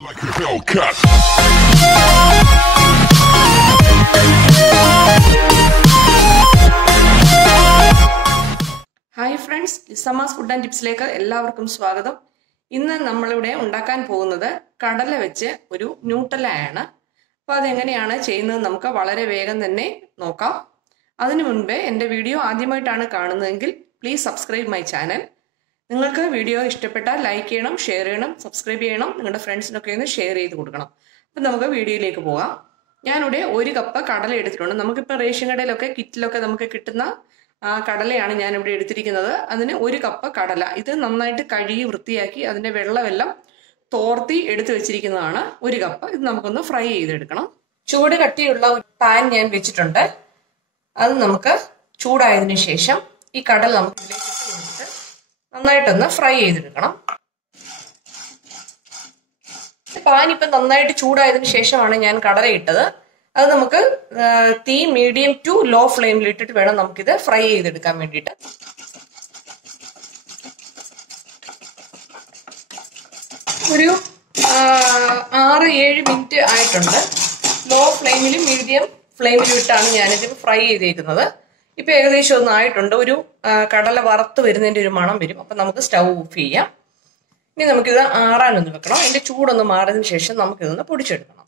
Like a bell cut. Hi friends, Lizamma's food and tips like എല്ലാവർക്കും സ്വാഗതം. ഇന്ന് നമ്മൾ ഇവിടെ ഉണ്ടാക്കാൻ പോകുന്നത് കടല വെച്ച് ഒരു ന്യൂട്ടല്ല ആണ്. അപ്പോൾ അതെങ്ങനെയാണ് ചെയ്യുന്നത് നമുക്ക് വളരെ വേഗം തന്നെ നോക്കാം. അതിനു മുൻപേ എൻ്റെ വീഡിയോ ആദ്യമായിട്ടാണ് കാണുന്നതെങ്കിൽ പ്ലീസ് സബ്സ്ക്രൈബ് മൈ ചാനൽ. നിങ്ങൾക്ക് വീഡിയോ ഇഷ്ടപ്പെട്ടാൽ ലൈക്ക് ചെയ്യണം, ഷെയർ ചെയ്യണം, സബ്സ്ക്രൈബ് ചെയ്യണം, നിങ്ങളുടെ ഫ്രണ്ട്സിനൊക്കെ ഒന്ന് ഷെയർ ചെയ്ത് കൊടുക്കണം. അപ്പം നമുക്ക് വീഡിയോയിലേക്ക് പോകാം. ഞാനിവിടെ 1 കപ്പ് കടല എടുത്തിട്ടുണ്ട്. നമുക്കിപ്പോൾ റേഷൻ കടയിലൊക്കെ കിറ്റിലൊക്കെ നമുക്ക് കിട്ടുന്ന കടലയാണ് ഞാനിവിടെ എടുത്തിരിക്കുന്നത്. അതിന് 1 കപ്പ് കടല. ഇത് നന്നായിട്ട് കഴുകി വൃത്തിയാക്കി അതിൻ്റെ വെള്ളമെല്ലാം തോർത്തി എടുത്തു വെച്ചിരിക്കുന്നതാണ് 1 കപ്പ്. ഇത് നമുക്കൊന്ന് ഫ്രൈ ചെയ്തെടുക്കണം. ചൂട് കട്ടിയുള്ള ഒരു പാൻ ഞാൻ വെച്ചിട്ടുണ്ട്. അത് നമുക്ക് ചൂടായതിനു ശേഷം ഈ കടല നമുക്ക് ഇതിലേക്ക് ഇട്ട് കൊടുത്തിട്ട് നന്നായിട്ടൊന്ന് ഫ്രൈ ചെയ്തെടുക്കണം. പാൻ ഇപ്പം നന്നായിട്ട് ചൂടായതിനു ശേഷമാണ് ഞാൻ കടല ഇട്ടത്. അത് നമുക്ക് തീ മീഡിയം ടു ലോ ഫ്ലെയിമിൽ ഇട്ടിട്ട് വേണം നമുക്കിത് ഫ്രൈ ചെയ്തെടുക്കാൻ വേണ്ടിയിട്ട്. ഒരു 6-7 മിനിറ്റ് ആയിട്ടുണ്ട്. ലോ ഫ്ലെയിമിലും മീഡിയം ഫ്ലെയിമിലും ഇട്ടാണ് ഞാനിത് ഫ്രൈ ചെയ്തേക്കുന്നത്. ഇപ്പൊ ഏകദേശം ഒന്നും ആയിട്ടുണ്ട്. ഒരു കടല വറുത്ത് വരുന്നതിന്റെ ഒരു മണം വരും. അപ്പൊ നമുക്ക് സ്റ്റൗ ഓഫ് ചെയ്യാം. ഇനി നമുക്കിത് ആറാനൊന്ന് വെക്കണം. അതിന്റെ ചൂടൊന്ന് മാറിയതിനു ശേഷം നമുക്കിതൊന്ന് പൊടിച്ചെടുക്കണം.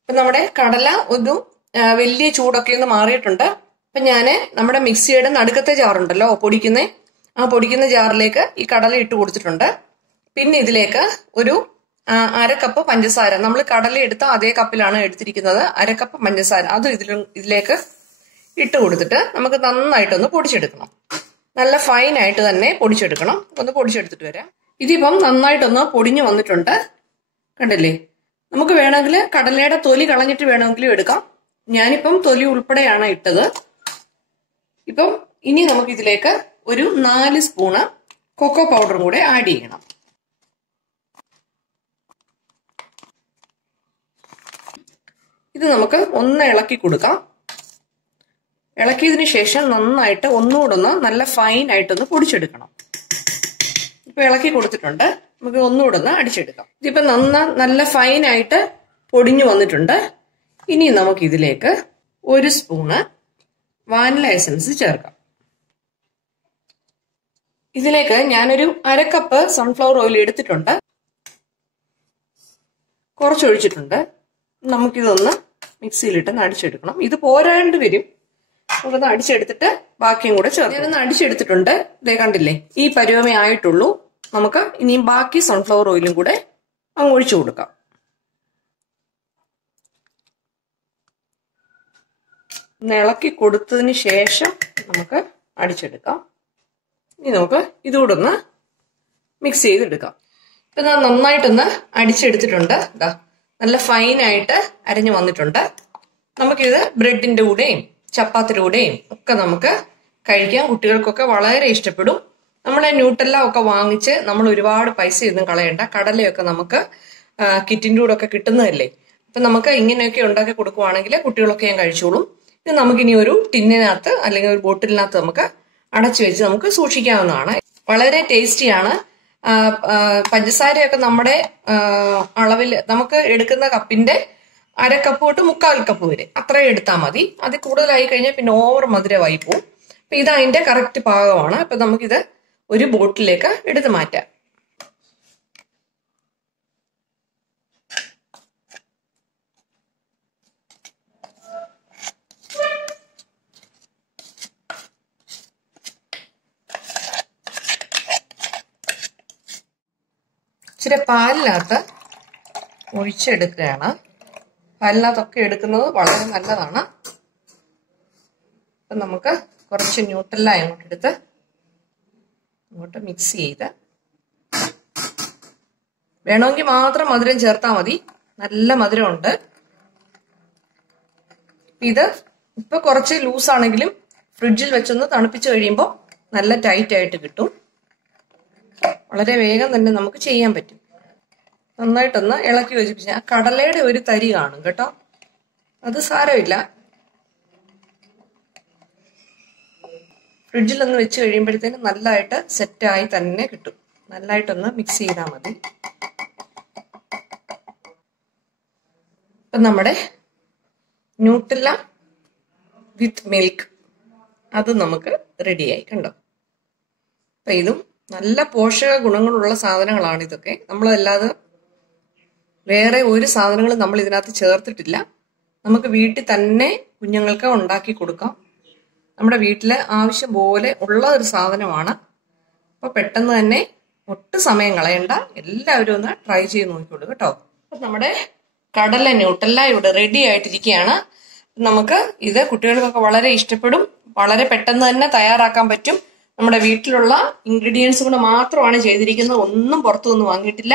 അപ്പൊ നമ്മുടെ കടല ഒരു വലിയ ചൂടൊക്കെ ഒന്ന് മാറിയിട്ടുണ്ട്. അപ്പൊ ഞാന് നമ്മുടെ മിക്സിയുടെ നടുക്കത്തെ ജാറുണ്ടല്ലോ ആ പൊടിക്കുന്ന ജാറിലേക്ക് ഈ കടല ഇട്ട് കൊടുത്തിട്ടുണ്ട്. പിന്നെ ഇതിലേക്ക് ഒരു 1/2 കപ്പ് പഞ്ചസാര, നമ്മൾ കടല എടുത്ത അതേ കപ്പിലാണ് എടുത്തിരിക്കുന്നത്. 1/2 കപ്പ് പഞ്ചസാര അത് ഇതിലേക്ക് ഇട്ട് കൊടുത്തിട്ട് നമുക്ക് നന്നായിട്ടൊന്ന് പൊടിച്ചെടുക്കണം. നല്ല ഫൈനായിട്ട് തന്നെ പൊടിച്ചെടുക്കണം. ഒന്ന് പൊടിച്ചെടുത്തിട്ട് വരാം. ഇതിപ്പം നന്നായിട്ടൊന്ന് പൊടിഞ്ഞു വന്നിട്ടുണ്ട്, കണ്ടില്ലേ? നമുക്ക് വേണമെങ്കിൽ കടലയുടെ തൊലി കളഞ്ഞിട്ട് വേണമെങ്കിലും എടുക്കാം. ഞാനിപ്പം തൊലി ഉൾപ്പെടെയാണ് ഇട്ടത്. ഇപ്പം ഇനി നമുക്ക് ഇതിലേക്ക് ഒരു 4 സ്പൂണ് കൊക്കോ പൗഡറും കൂടെ ആഡ് ചെയ്യണം. ഇത് നമുക്ക് ഒന്ന് ഇളക്കി കൊടുക്കാം. ഇളക്കിയതിനു ശേഷം നന്നായിട്ട് ഒന്നുകൂടെ നല്ല ഫൈൻ ആയിട്ടൊന്ന് പൊടിച്ചെടുക്കണം. ഇപ്പൊ ഇളക്കി കൊടുത്തിട്ടുണ്ട്. നമുക്ക് ഒന്നുകൂടെ അടിച്ചെടുക്കാം. ഇതിപ്പോ നല്ല ഫൈൻ ആയിട്ട് പൊടിഞ്ഞു വന്നിട്ടുണ്ട്. ഇനി നമുക്ക് ഇതിലേക്ക് 1 സ്പൂണ് വാനില എസൻസ് ചേർക്കാം. ഇതിലേക്ക് ഞാനൊരു 1/2 കപ്പ് സൺഫ്ലവർ ഓയിൽ എടുത്തിട്ടുണ്ട്. കുറച്ചൊഴിച്ചിട്ടുണ്ട്. നമുക്കിതൊന്ന് മിക്സിയിലിട്ടൊന്ന് അടിച്ചെടുക്കണം. ഇത് പോരാണ്ട് വരും. നമുക്കൊന്ന് അടിച്ചെടുത്തിട്ട് ബാക്കിയും കൂടെ ചേർത്ത്. ഞാനൊന്ന് അടിച്ചെടുത്തിട്ടുണ്ട്. ഇതേ കണ്ടില്ലേ, ഈ പരുവമേ ആയിട്ടുള്ളൂ. നമുക്ക് ഇനിയും ബാക്കി സൺഫ്ലവർ ഓയിലും കൂടെ അങ്ങ് ഒഴിച്ചു കൊടുക്കാം. ഒന്ന് ഇളക്കി കൊടുത്തതിന് ശേഷം നമുക്ക് അടിച്ചെടുക്കാം. ഇനി നമുക്ക് ഇതുകൂടെ ഒന്ന് മിക്സ് ചെയ്തെടുക്കാം. ഇപ്പൊ ഞാൻ നന്നായിട്ടൊന്ന് അടിച്ചെടുത്തിട്ടുണ്ട്. ഇതാ നല്ല ഫൈനായിട്ട് അരഞ്ഞു വന്നിട്ടുണ്ട്. നമുക്കിത് ബ്രെഡിന്റെ കൂടെയും ചപ്പാത്തിയുടെ കൂടെയും ഒക്കെ നമുക്ക് കഴിക്കാം. കുട്ടികൾക്കൊക്കെ വളരെ ഇഷ്ടപ്പെടും. നമ്മളെ ന്യൂട്ടല്ല ഒക്കെ വാങ്ങിച്ച് നമ്മൾ ഒരുപാട് പൈസ ഒന്നും കളയണ്ട. കടലയൊക്കെ നമുക്ക് കിറ്റിന്റെ കൂടെ ഒക്കെ കിട്ടുന്നതല്ലേ. അപ്പൊ നമുക്ക് ഇങ്ങനെയൊക്കെ ഉണ്ടാക്കി കൊടുക്കുവാണെങ്കിൽ കുട്ടികളൊക്കെ ഞാൻ കഴിച്ചോളും. ഇത് നമുക്കിനി ഒരു ടിന്നിനകത്ത് അല്ലെങ്കിൽ ഒരു ബോട്ടിലിനകത്ത് നമുക്ക് അടച്ചു വെച്ച് നമുക്ക് സൂക്ഷിക്കാവുന്നതാണ്. വളരെ ടേസ്റ്റിയാണ്. പഞ്ചസാരയൊക്കെ നമ്മുടെ അളവിൽ നമുക്ക് എടുക്കുന്ന കപ്പിന്റെ 1/2 കപ്പ് തൊട്ട് 1/4 കപ്പ് വരെ അത്രയും എടുത്താൽ മതി. അത് കൂടുതലായി കഴിഞ്ഞാൽ പിന്നെ ഓവർ മധുരമായി പോവും. അപ്പൊ ഇത് അതിന്റെ കറക്റ്റ് പാകമാണ്. അപ്പൊ നമുക്കിത് ഒരു ബോട്ടിലേക്ക് എടുത്ത് മാറ്റാം. ഇച്ചിരി പാലിനകത്ത് ഒഴിച്ചെടുക്കുകയാണ്. പാലിനകത്തൊക്കെ എടുക്കുന്നത് വളരെ നല്ലതാണ്. അപ്പം നമുക്ക് കുറച്ച് ന്യൂട്ടെല്ല അങ്ങോട്ടെടുത്ത് അങ്ങോട്ട് മിക്സ് ചെയ്ത്, വേണമെങ്കിൽ മാത്രം മധുരം ചേർത്താൽ മതി. നല്ല മധുരമുണ്ട്. ഇത് ഇപ്പൊ കുറച്ച് ലൂസാണെങ്കിലും ഫ്രിഡ്ജിൽ വെച്ചൊന്ന് തണുപ്പിച്ച് കഴിയുമ്പോൾ നല്ല ടൈറ്റ് ആയിട്ട് കിട്ടും. വളരെ വേഗം തന്നെ നമുക്ക് ചെയ്യാൻ പറ്റും. നന്നായിട്ടൊന്ന് ഇളക്കി യോജിപ്പിച്ച്, ആ കടലയുടെ ഒരു തരി കാണും കേട്ടോ, അത് സാരമില്ല. ഫ്രിഡ്ജിലൊന്ന് വെച്ച് കഴിയുമ്പോഴത്തേനും നല്ലതായിട്ട് സെറ്റായി തന്നെ കിട്ടും. നല്ലതായിട്ടൊന്ന് മിക്സ് ചെയ്താൽ മതി. അപ്പം നമ്മുടെ ന്യൂട്ടെല്ല വിത്ത് മിൽക്ക് അത് നമുക്ക് റെഡിയായി കണ്ടോ. അപ്പം ഇതും നല്ല പോഷക ഗുണങ്ങളുള്ള സാധനങ്ങളാണ് ഇതൊക്കെ. നമ്മളല്ലാതെ വേറെ ഒരു സാധനങ്ങളും നമ്മൾ ഇതിനകത്ത് ചേർത്തിട്ടില്ല. നമുക്ക് വീട്ടിൽ തന്നെ കുഞ്ഞുങ്ങൾക്ക് ഉണ്ടാക്കി കൊടുക്കാം. നമ്മുടെ വീട്ടിലെ ആവശ്യം പോലെ ഉള്ള ഒരു സാധനമാണ്. അപ്പൊ പെട്ടെന്ന് തന്നെ ഒട്ടും സമയം കളയണ്ട, എല്ലാവരും ഒന്ന് ട്രൈ ചെയ്ത് നോക്കിക്കോളൂ കേട്ടോ. അപ്പൊ നമ്മുടെ കടല ന്യൂട്ടെല്ല ഇവിടെ റെഡി ആയിട്ടിരിക്കുകയാണ്. നമുക്ക് ഇത് കുട്ടികൾക്കൊക്കെ വളരെ ഇഷ്ടപ്പെടും. വളരെ പെട്ടെന്ന് തന്നെ തയ്യാറാക്കാൻ പറ്റും. നമ്മുടെ വീട്ടിലുള്ള ഇൻഗ്രീഡിയൻസ് കൊണ്ട് മാത്രമാണ് ചെയ്തിരിക്കുന്നത്, ഒന്നും പുറത്തുനിന്ന് വാങ്ങിയിട്ടില്ല.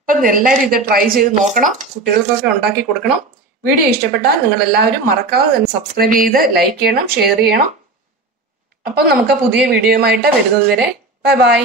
അപ്പം എല്ലാവരും ഇത് ട്രൈ ചെയ്ത് നോക്കണം, കുട്ടികൾക്കൊക്കെ ഉണ്ടാക്കി കൊടുക്കണം. വീഡിയോ ഇഷ്ടപ്പെട്ടാൽ നിങ്ങൾ എല്ലാവരും മറക്കാതെ തന്നെ സബ്സ്ക്രൈബ് ചെയ്ത് ലൈക്ക് ചെയ്യണം, ഷെയർ ചെയ്യണം. അപ്പം നമുക്ക് പുതിയ വീഡിയോയുമായിട്ട് വരുന്നത് വരെ ബൈ ബൈ.